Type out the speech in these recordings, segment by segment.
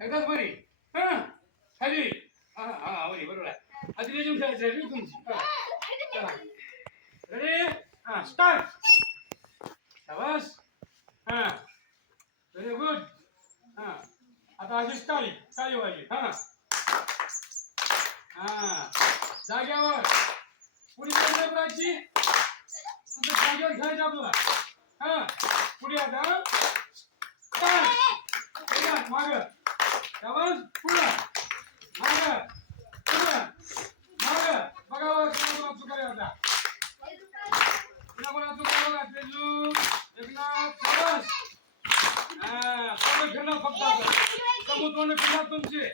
एकदाच बरी हा खाली हा हा बरी बरोबर आहे आधी रेजून खेळायचं आहे तुमची चला रेडी हा स्टार्ट शाबास हा व्हेरी गुड हा आता अशीच टाळी टाळी वाजली हा हा जाग्यावर पुढे करायची तुमच्या जागेवर खेळायचं आपल्याला हा पुढे आता स्टार्ट माग शाबास पुढं माग पुढं माग बघा कोणाला चुकारे होता कोणाला चुकारे तेजू एकनाथ शाबास हा समोर खेळणं फक्त आता समोर तोंड फिरणार तुमचे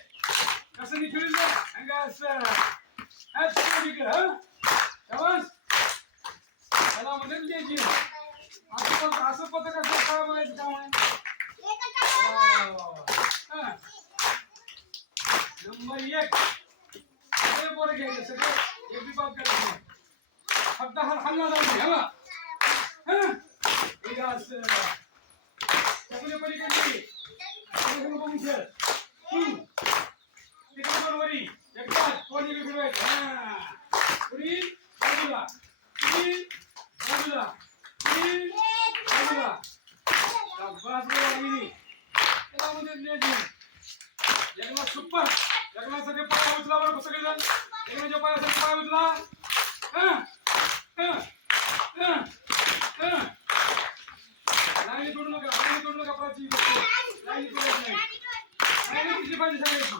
कसं नाही फिरलं अंगा असं ऍक्शन हा शाबास त्याला म्हणजे द्यायची असं पत्र कसं काय बोलायचं काम आहे नंबर 1 सगळे पोरं घ्यायचे सगळे एक बी बात करायचं नाही फक्त हल्ला जाऊ दे हल्ला हे असं त्यामुळे पलीकडे बघून खेळ तिकडे बरोबरी एकदाच कोणी बी फिरवायचं पुढी बाजूला पुढी बाजूला पुढी बाजूला बाजूला त्याला म्हणजे एकला सुपर एकलासाठी पाय उचला बरं सगळेजण एकलाच्या पायासाठी पाय उचला लाईनी तोडू नका प्राची लाईनी तोडायची नाही लाईनी किती पाहिजे सगळ्याची